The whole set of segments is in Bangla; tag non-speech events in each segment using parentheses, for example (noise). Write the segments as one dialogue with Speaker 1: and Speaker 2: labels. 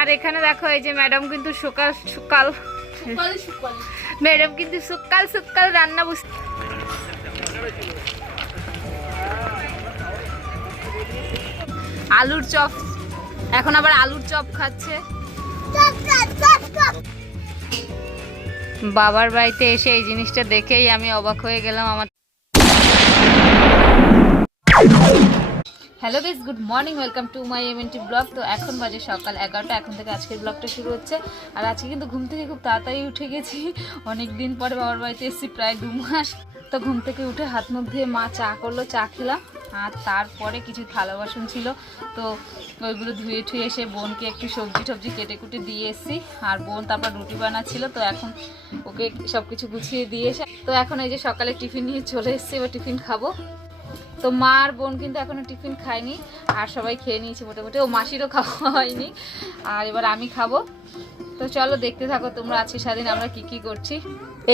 Speaker 1: আর এখানে দেখো এই যে ম্যাডাম কিন্তু সকাল সকাল ম্যাডাম কিন্তু সকাল সকাল রান্না বস আলুর চপ। এখন আবার আলুর চপ খাচ্ছে। বাবার বাড়িতে এসে এই জিনিসটা দেখেই আমি অবাক হয়ে গেলাম। আমার hello guys good morning welcome to my MNT blog তো এখন বাজে সকাল এগারোটা, এখন থেকে আজকের ব্লগটা শুরু হচ্ছে। আর আজকে কিন্তু ঘুম থেকে খুব তাড়াতাড়ি উঠে গেছি। অনেক দিন পরে বাবার বাড়িতে এসেছি, প্রায় দু মাস। তো ঘুম থেকে উঠে হাত মুখ ধুয়ে মা চা করল, চা খেলাম। আর তারপরে কিছু থালা বাসন ছিল, তো ওইগুলো ধুয়ে ঠুয়ে এসে বোনকে একটু সবজি টবজি কেটে কুটে দিয়ে এসেছি। আর বোন তারপর রুটি বানাচ্ছিল, তো এখন ওকে সব কিছু গুছিয়ে দিয়ে এসে তো এখন এই যে সকালে টিফিন নিয়ে চলে এসেছি, এবার টিফিন খাব। তো মা আর বোন কিন্তু এখনও টিফিন খায়নি, আর সবাই খেয়ে নিয়েছে মোটামুটি। ও মাসিরও খাওয়া হয়নি, আর এবার আমি খাব। তো চলো দেখতে থাকো তোমরা আজকে সারাদিন আমরা কি কি করছি।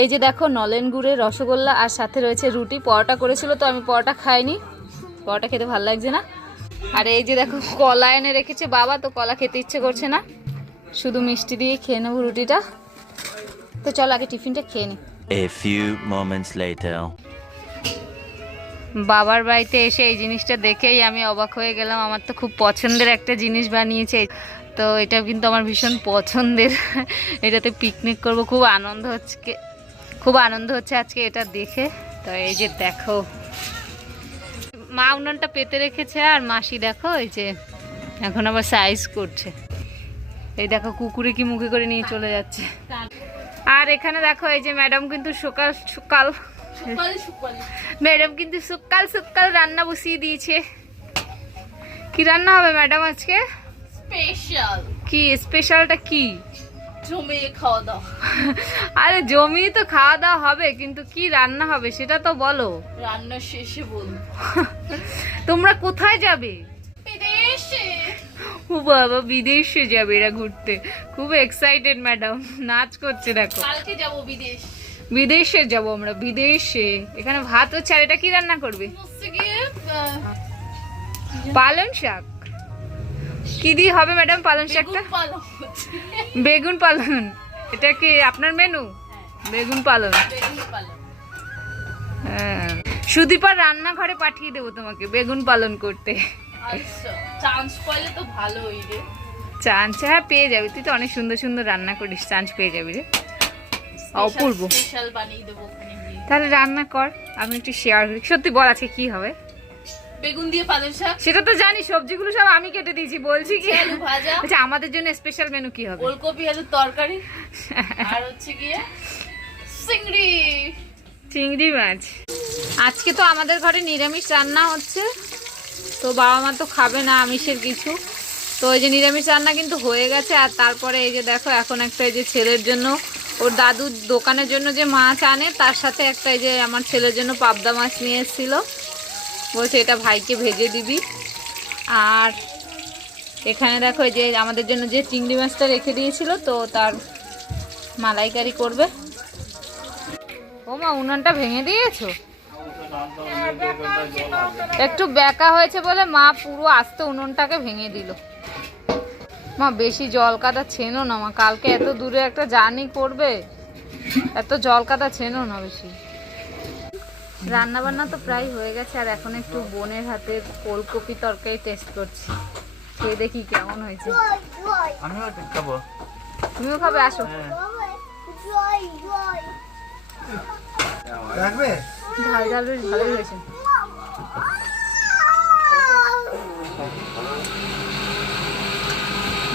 Speaker 1: এই যে দেখো নলেন গুড়ের রসগোল্লা, আর সাথে রয়েছে রুটি, পরোটা করেছিল তো আমি পরোটা খাইনি। পরোটা খেতে ভালো লাগছে না? আর এই যে দেখো কলা এনে রেখেছে বাবা, তো কলা খেতে ইচ্ছে করছে না। শুধু মিষ্টি দিয়ে খেয়ে নেব রুটিটা। তো চলো আগে টিফিনটা খেয়ে নিই
Speaker 2: A few moments later.
Speaker 1: বাবার বাড়িতে এসে এই জিনিসটা দেখেই আমি অবাক হয়ে গেলাম। আমার তো খুব পছন্দের একটা জিনিস বানিয়েছে। তো এটা কিন্তু আমার ভীষণ পছন্দের। এটাতে পিকনিক করব। খুব আনন্দ হচ্ছে খুব আনন্দ হচ্ছে আজকে এটা দেখে। তো এই যে দেখো। মা উনানটা পেতে রেখেছে আর মাসি দেখো, এই যে এখন আবার সাইজ করছে। এই দেখো, কুকুরে কি মুখে করে নিয়ে চলে যাচ্ছে। আর এখানে দেখো, এই যে ম্যাডাম কিন্তু সকাল সকাল ম্যাডাম কিন্তু সকাল সকাল রান্না বসিয়ে দিয়েছে। কি রান্না হবে ম্যাডাম আজকে?
Speaker 3: স্পেশাল।
Speaker 1: কি স্পেশালটা কি?
Speaker 3: জমিয়ে খাওয়া দাওয়া। (laughs)
Speaker 1: আরে জমি তো খাওয়া দাওয়া হবে কিন্তু কি রান্না হবে সেটা তো বলো।
Speaker 3: রান্না শেষে বলব (laughs)
Speaker 1: তোমরা কোথায় যাবে?
Speaker 3: বিদেশে।
Speaker 1: ও বাবা বিদেশে যাবে এরা ঘুরতে। খুব এক্সাইটেড ম্যাডাম নাচ করছে দেখো।
Speaker 3: কালকে যাব বিদেশ।
Speaker 1: বিদেশে যাব আমরা বিদেশে। এখানে ভাত হচ্ছে আর এটা কি রান্না করবে? পালং শাক। কি দিয়ে হবে ম্যাডাম পালং শাকটা?
Speaker 3: বেগুন
Speaker 1: পালন এটা কি আপনার মেনু? বেগুন পালন
Speaker 3: বেগুন পালং।
Speaker 1: হ্যাঁ। সুদীপার রান্নাঘরে পাঠিয়ে দেবো তোমাকে বেগুন পালন করতে।
Speaker 3: আচ্ছা চান্স পাইলে তো ভালোই রে।
Speaker 1: চান্স হ্যাঁ পেয়ে যাবি। তুই তো অনেক সুন্দর সুন্দর রান্না করিস চান্স পেয়ে যাবি রে। অপূর্ব।
Speaker 3: স্পেশাল বানিয়ে দেবো ওখানে গিয়ে।
Speaker 1: তাহলে রান্না কর আমি একটু শেয়ার করি। সত্যি বল আছে কি হবে?
Speaker 3: বেগুন দিয়ে পালং শাক।
Speaker 1: সেটা তো জানি সবজিগুলো সব আমি কেটে দিয়েছি বলছি কি?
Speaker 3: আলু ভাজা।
Speaker 1: আচ্ছা আমাদের জন্য স্পেশাল মেনু কি হবে?
Speaker 3: ওলকপি আলুর তরকারি আর হচ্ছে গিয়ে চিংড়ি।
Speaker 1: চিংড়ি মাছ। আজকে তো আমাদের ঘরে নিরামিষ রান্না হচ্ছে তো বাবা মা তো খাবে না আমিষের কিছু। তো এই যে নিরামিষ রান্না কিন্তু হয়ে গেছে আর তারপরে এই যে দেখো এখন একটা এই যে ছেলের জন্য ওর দাদুর দোকানের জন্য যে মাছ আনে, তার সাথে একটা এই যে আমার ছেলের জন্য পাবদা মাছ নিয়ে এসেছিল। বলছে, এটা ভাইকে ভেজে দিবি। আর এখানে দেখো যে আমাদের জন্য যে চিংড়ি মাছটা রেখে দিয়েছিল, তো তার মালাইকারি করবে। ও মা, উনানটা ভেঙে দিয়েছ? একটু বেঁকা হয়েছে বলে মা পুরো আস্তে উনুনটাকে ভেঙে দিল। মা বেশি জল কাদা ছেনো না মা কালকে এত দূরে একটা জার্নি করবে এত জল কাদা ছেনো না বেশি। রান্না বান্না তো প্রায় হয়ে গেছে আর এখন একটু বোনের হাতে ফুলকপি তরকারি টেস্ট করছি। খেয়ে দেখি কেমন হয়েছে।
Speaker 2: আমিও খাব।
Speaker 1: তুমিও খাবে আসো।
Speaker 4: রাখবে?
Speaker 1: ঝাল ঝাল বেশ ভালোই হয়েছে।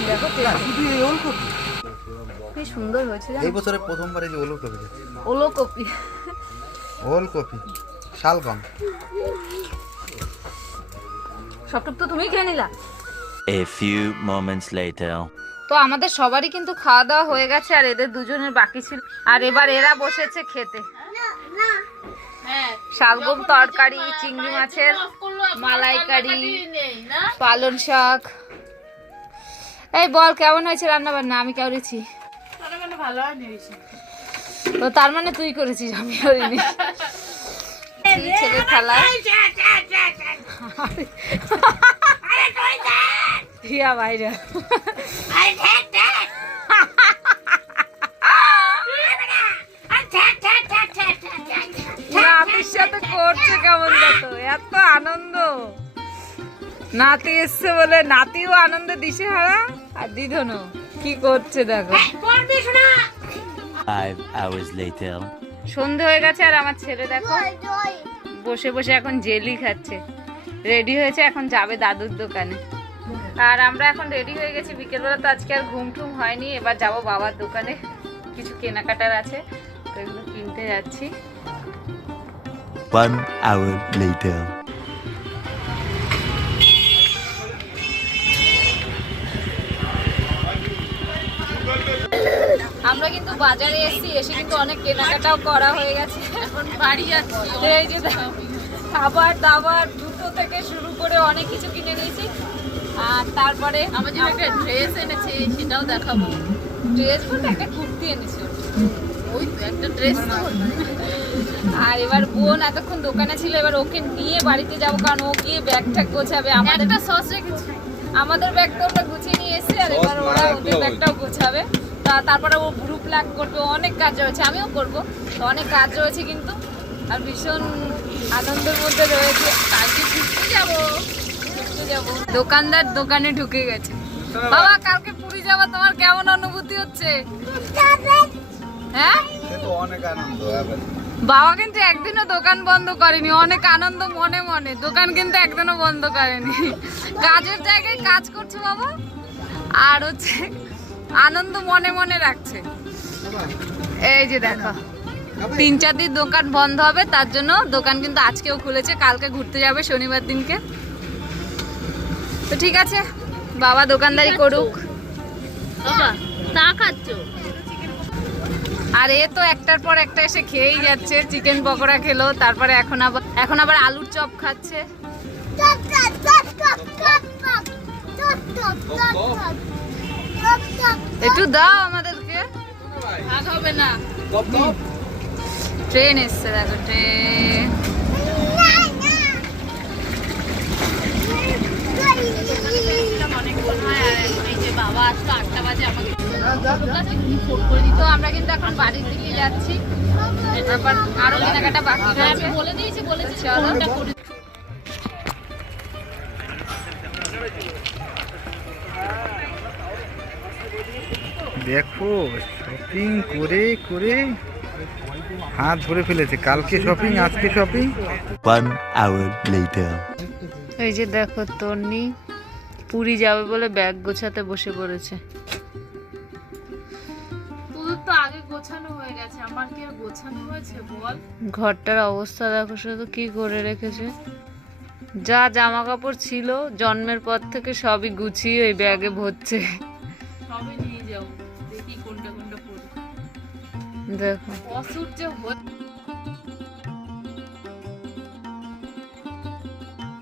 Speaker 1: দেখো
Speaker 4: শুধু এই ওলকপি
Speaker 1: কি সুন্দর হয়েছে
Speaker 4: এই বছরে প্রথমবার এই ওলকপি
Speaker 1: ওলকপি
Speaker 4: ওলকপি শালগম।
Speaker 1: সবটুক তো তুমি খেয়ে নিলা. তো আমাদের সবারই কিন্তু খাওয়া দাওয়া হয়ে গেছে আর এদের দুজনের বাকি ছিল। আর এবার এরা বসেছে খেতে।
Speaker 3: হ্যাঁ
Speaker 1: শালগম তরকারি চিংড়ি মাছের মালাইকারি পালন শাক। এই বল কেমন হয়েছে রান্না বান্না আমি করেছি
Speaker 3: ভালো হয়নি
Speaker 1: তো তার মানে তুই করেছিস আমি করিনি। খেলা। বাইরে। নাতির সাথে করছে কেমন দেখো? এত আনন্দ। নাতি এসছে বলে নাতিও আনন্দ দিশে হারা। আর কি করছে দেখো?
Speaker 2: Five hours later.
Speaker 1: সন্ধে হয়ে গেছে আর আমার ছেলে দেখো বসে বসে এখন জেলি খাচ্ছে। রেডি হয়েছে এখন যাবে দাদুর দোকানে। আর আমরা এখন রেডি হয়ে গেছি বিকেলবেলা তো আজকে আর ঘুম টুম হয়নি এবার যাব বাবার দোকানে। কিছু কেনাকাটার আছে তো এগুলো কিনতে যাচ্ছি।
Speaker 2: One hour later.
Speaker 1: আমরা কিন্তু বাজারে এসেছি এসে কিন্তু অনেক কেনাকাটাও করা হয়ে গেছে।
Speaker 3: এখন বাড়ি যাচ্ছি
Speaker 1: এই যে খাবার দাবার জুতো থেকে শুরু করে অনেক কিছু কিনে নিয়েছি। আর তারপরে
Speaker 3: আমার জন্য একটা ড্রেস এনেছে সেটাও দেখাবো।
Speaker 1: ড্রেস বলতে একটা কুর্তি এনেছি।
Speaker 3: ওই তো একটা ড্রেস
Speaker 1: আর এবার বোন এতক্ষণ দোকানে ছিল এবার ওকে নিয়ে বাড়িতে যাব কারণ ও গিয়ে ব্যাগটা গোছাবে। আমাদের
Speaker 3: একটা সস রেখেছি।
Speaker 1: আমাদের ব্যাগ তো ওরা গুছিয়ে নিয়ে এসে আর এবার ওরা ওদের ব্যাগটাও গোছাবে। তারপরে ও গ্রুপ প্ল্যাক করবে অনেক কাজ রয়েছে আমিও করব। তো অনেক কাজ রয়েছে কিন্তু আর ভীষণ আনন্দের মধ্যে রয়েছে। কালকে ঘুরতে যাব ঘুরতে যাব। দোকানদার দোকানে ঢুকে গেছে। বাবা কালকে পুরী যাওয়া তোমার কেমন অনুভূতি হচ্ছে? হ্যাঁ?
Speaker 4: অনেক আনন্দ
Speaker 1: বাবা কিন্তু একদিনও দোকান বন্ধ করেনি অনেক আনন্দ মনে মনে। দোকান কিন্তু একদিনও বন্ধ করেনি। কাজের জায়গায় কাজ করছে বাবা। আর হচ্ছে আনন্দ মনে মনে রাখছে। এই যে দেখো তিন চার দিন দোকান বন্ধ হবে তার জন্য দোকান কিন্তু আজকেও খুলেছে কালকে ঘুরতে যাবে শনিবার দিনকে। তো ঠিক আছে বাবা দোকানদারি করুক।
Speaker 3: বাবা তা
Speaker 1: আর এ তো একটার পর একটা এসে খেয়েই যাচ্ছে চিকেন পকোড়া খেলো তারপরে এখন আবার এখন আবার আলুর চপ খাচ্ছে। একটু দাও আমাদেরকে।
Speaker 3: ভাগ হবে না।
Speaker 1: ট্রেন এসছে দেখো ট্রেন। তো আমরা কিন্তু এখন বাড়ির দিকে যাচ্ছি। আরও কেনাকাটা বাকি
Speaker 3: বলে দিয়েছি বলেছি
Speaker 4: দেখো শপিং করে করে হাত ধরে ফেলেছে। কালকে শপিং আজকে শপিং
Speaker 2: One hour later.
Speaker 1: এই যে দেখো তন্নি পুরী যাবে বলে ব্যাগ গোছাতে বসে পড়েছে।
Speaker 3: তোদের তো আগে গোছানো হয়ে গেছে আমার কি আর গোছানো হয়েছে বল?
Speaker 1: ঘরটার অবস্থা দেখো শুধু কি করে রেখেছে। যা জামা কাপড় ছিল জন্মের পর থেকে সবই গুছিয়ে ওই ব্যাগে ভরছে।
Speaker 3: দেখো।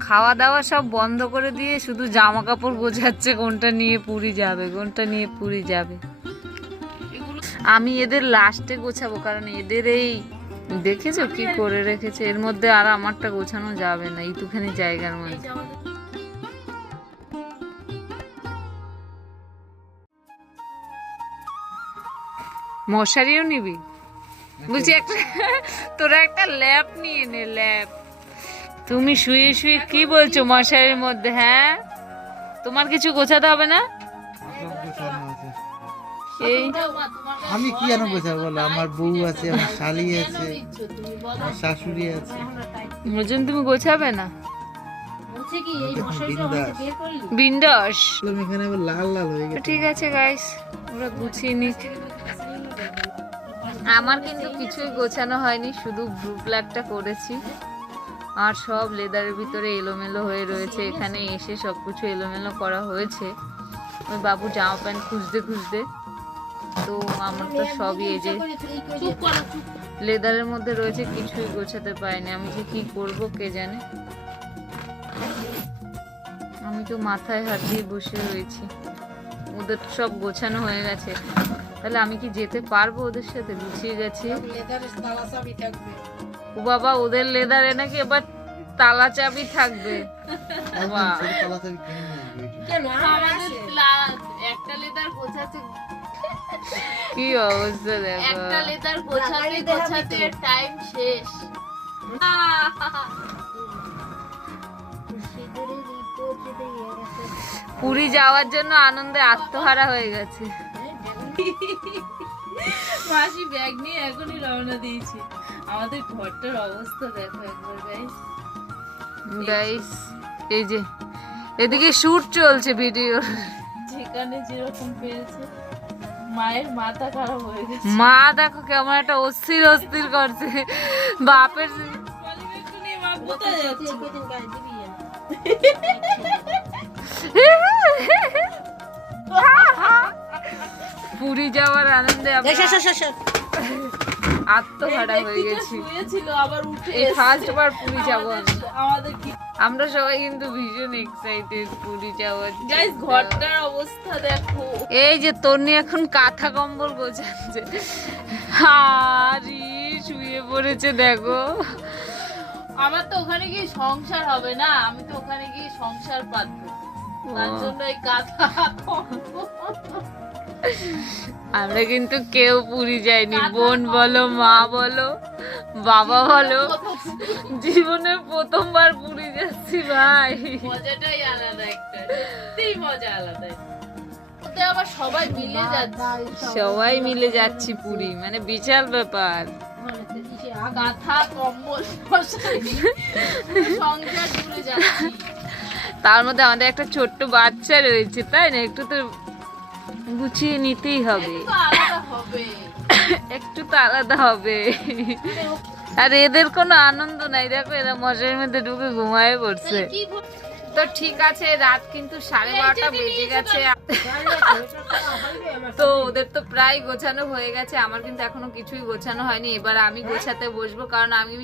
Speaker 1: খাওয়া দাওয়া সব বন্ধ করে দিয়ে শুধু জামা কাপড় গোছাচ্ছে কোনটা নিয়ে পুরী যাবে কোনটা নিয়ে পুরী যাবে। আমি এদের লাস্টে গোছাবো কারণ এদের এই দেখেছ কি করে রেখেছে? এর মধ্যে আর আমারটা গোছানো যাবে না এইটুখানি জায়গার মধ্যে। মশারিও নিবি? বলছি একটা তোরা একটা ল্যাপ নিয়ে নে ল্যাপ। তুমি শুয়ে শুয়ে কি বলছো মশারির মধ্যে হ্যাঁ? তোমার কিছু গোছাতে হবে না?
Speaker 5: আমি কি জানো বোঝা বলো? আমার বউ আছে আমার শালি আছে
Speaker 3: দিচ্ছ তুমি বলো
Speaker 5: আমার শাশুড়ি আছে।
Speaker 1: জন্য তুমি গোছাবে না?
Speaker 5: বিন্দাস। এখানে লাল লাল হয়ে গেছে।
Speaker 1: ঠিক আছে গাইস ওরা গুছিয়ে নিচ্ছে আমার কিন্তু কিছুই গোছানো হয়নি, শুধু ব্লু প্লাগটা করেছি। আর সব লেদারের ভিতরে এলোমেলো হয়ে রয়েছে, এখানে এসে সব কিছু এলোমেলো করা হয়েছে। ওই বাবু জামা প্যান্ট খুঁজতে খুঁজতে, তো আমার তো সবই এই যে লেদারের মধ্যে রয়েছে, কিছুই গোছাতে পারিনি। আমি যে কি করব কে জানে? আমি তো মাথায় হাত দিয়ে বসে রয়েছি। ওদের সব গোছানো হয়ে গেছে। তাহলে আমি কি যেতে পারব ওদের সাথে? গুছিয়ে গেছি। ও বাবা ওদের লেদারে নাকি এবার তালা চাবি থাকবে।
Speaker 3: একটা লেদার গোছাতে
Speaker 1: কি অবস্থা দেখো।
Speaker 3: একটা লেদার গোছাতে গোছাতে টাইম শেষ।
Speaker 1: পুরী যাওয়ার জন্য আনন্দে আত্মহারা হয়ে গেছে।
Speaker 3: মাসি ব্যাগ নিয়ে এখনই রওনা দিয়েছি। আমাদের ঘরটার অবস্থা দেখো একবার গাইস
Speaker 1: গাইস এই যে এদিকে শুট চলছে ভিডিও
Speaker 3: যেখানে যেরকম পেয়েছে মায়ের মাথা খারাপ হয়ে গেছে।
Speaker 1: মা দেখো কেমন একটা অস্থির অস্থির করছে। বাপের
Speaker 3: কোথায় (laughs)
Speaker 1: পুরী যাওয়ার আনন্দে আত্মহারা হয়ে গেছি।
Speaker 3: আবার উঠে
Speaker 1: এই ফার্স্ট বার পুরী যাব
Speaker 3: আমাদের-
Speaker 1: আমরা সবাই কিন্তু ভীষণ এক্সাইটেড পুরী যাওয়ার
Speaker 3: গাইস ঘরটার অবস্থা দেখো।
Speaker 1: এই যে তন্নি এখন কাঁথা কম্বল গোছাচ্ছে। আরি শুয়ে পড়েছে দেখো।
Speaker 3: আমার তো ওখানে গিয়ে সংসার হবে না আমি তো ওখানে গিয়ে সংসার পাতবো তার জন্য এই কাঁথা
Speaker 1: আমরা কিন্তু কেউ পুরী যাইনি। বোন বলো মা বলো। বাবা বলো। জীবনে প্রথমবার পুরী যাচ্ছি ভাই।
Speaker 3: মজাটাই আলাদা একটা। মজা আলাদা। সবাই মিলে যাচ্ছে।
Speaker 1: সবাই মিলে যাচ্ছি পুরী। মানে বিশাল ব্যাপার।
Speaker 3: কাঁথা কম্বল সংসার যাচ্ছি।
Speaker 1: তার মধ্যে আমাদের একটা ছোট্ট বাচ্চা রয়েছে তাই না? একটু তো গুছিয়ে নিতেই হবে। একটু তো আলাদা হবে। আর এদের কোনো আনন্দ নাই। দেখো এরা মশার মধ্যে ঢুকে ঘুমায় পড়ছে। তো ঠিক আছে রাত কিন্তু সাড়ে বারোটা বেজে গেছে। তো ওদের তো প্রায় গোছানো হয়ে গেছে আমার কিন্তু এখনও কিছুই গোছানো হয়নি। এবার আমি গোছাতে বসবো কারণ আমি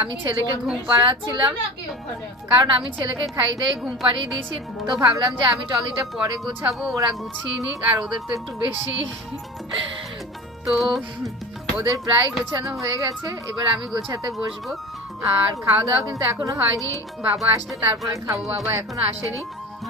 Speaker 1: আমি ছেলেকে ঘুম পাড়াচ্ছিলাম। কারণ আমি ছেলেকে খাই দিয়ে ঘুম পাড়িয়ে দিয়েছি তো ভাবলাম যে আমি ট্রলিটা পরে গোছাবো ওরা গুছিয়ে নিক আর ওদের তো একটু বেশি। তো ওদের প্রায় গোছানো হয়ে গেছে এবার আমি গোছাতে বসবো। আর খাওয়া দাওয়া কিন্তু এখনও হয়নি। বাবা আসলে তারপরে খাব, বাবা এখনও আসেনি।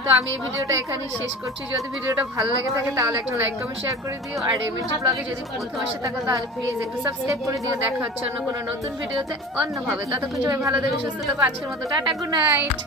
Speaker 1: তো আমি এই ভিডিওটা এখানেই শেষ করছি। যদি ভিডিওটা ভালো লাগে থাকে তাহলে একটা লাইক কমেন্ট শেয়ার করে দিও। আর এমএনটি ব্লগে যদি প্রথম আসে থাকো তাহলে প্লিজ একটু সাবস্ক্রাইব করে দিও। দেখা হচ্ছে অন্য কোনো নতুন ভিডিওতে অন্যভাবে। ততক্ষণ সবাই ভালো দেবে সুস্থ থাকো। আজকের মতো টাটা গুড নাইট